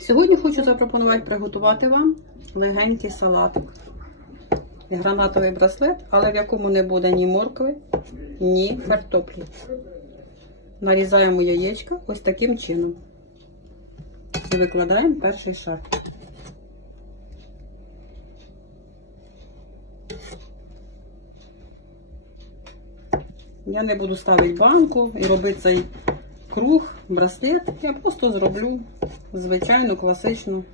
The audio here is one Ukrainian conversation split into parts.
Сьогодні хочу запропонувати приготувати вам легенький салатик. Гранатовий браслет, але в якому не буде ні моркви, ні картоплі. Нарізаємо яєчка ось таким чином. І викладаємо перший шар. Я не буду ставити банку і робити цей круг, браслет. Я просто зроблю звичайну класичну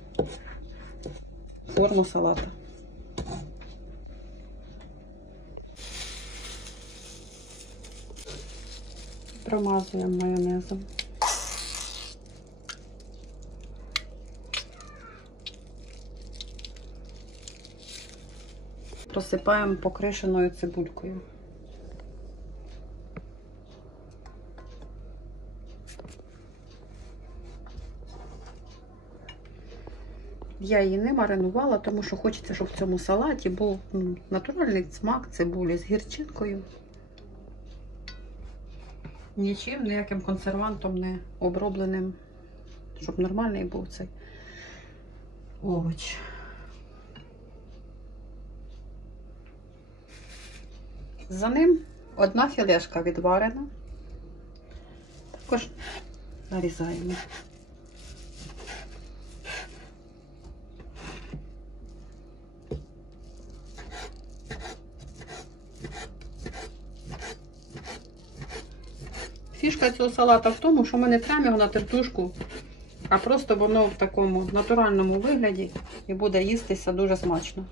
форму салата. Промазуємо майонезом. Просипаємо покришеною цибулькою. Я її не маринувала, тому що хочеться, щоб в цьому салаті був ну, натуральний смак цибулі з гірчинкою. Нічим, ніяким консервантом не обробленим, щоб нормальний був цей овоч. За ним одна філешка відварена. Також нарізаємо. Фішка цього салата в тому, що ми не тремо його на тертушку, а просто воно в такому натуральному вигляді і буде їстися дуже смачно.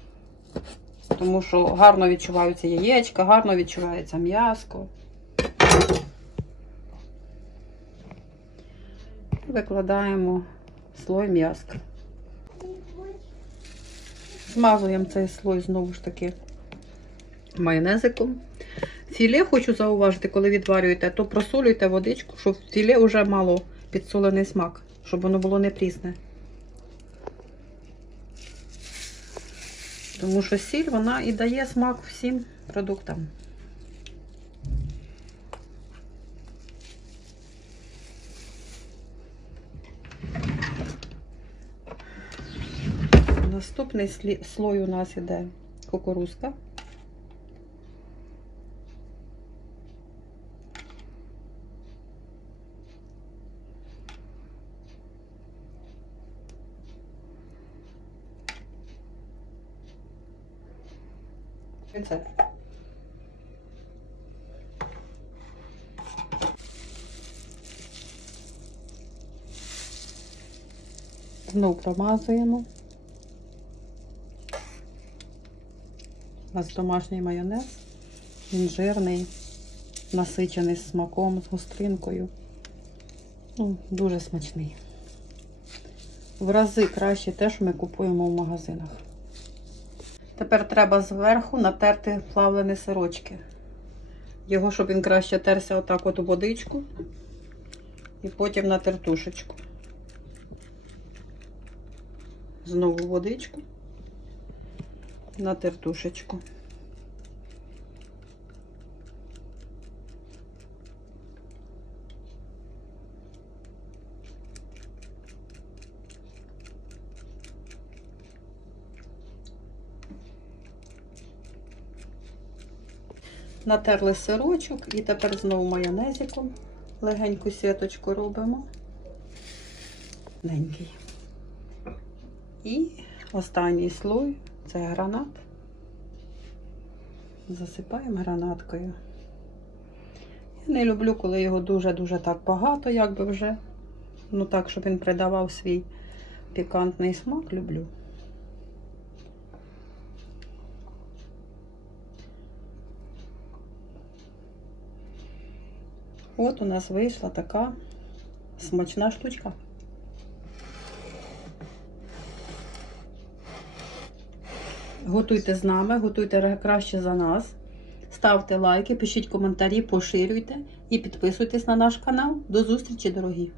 Тому що гарно відчуваються яєчка, гарно відчувається м'яско. Викладаємо слой м'яска. Змазуємо цей слой знову ж таки майонезиком. Філе хочу зауважити, коли відварюєте, то просолюйте водичку, щоб філе вже мало підсолений смак, щоб воно було не прісне. Тому що сіль вона і дає смак всім продуктам. Наступний слой у нас іде кукурузка. Рецепт. Знову промазуємо. У нас домашній майонез. Він жирний, насичений смаком, з гостринкою. Ну, Дуже смачний. В рази краще те, що ми купуємо в магазинах. Тепер треба зверху натерти плавлені сирочки. Його, щоб він краще терся отак от у водичку. І потім на тертушечку. Знову водичку. На тертушечку. Натерли сирочок і тепер знову майонезиком легеньку сіточку робимо. Ленький. І останній слой це гранат. Засипаємо гранаткою. Я не люблю, коли його дуже-дуже так багато, якби вже. Ну так, щоб він придавав свій пікантний смак, люблю. От у нас вийшла така смачна штучка. Готуйте з нами, готуйте краще за нас. Ставте лайки, пишіть коментарі, поширюйте і підписуйтесь на наш канал. До зустрічі, дорогі!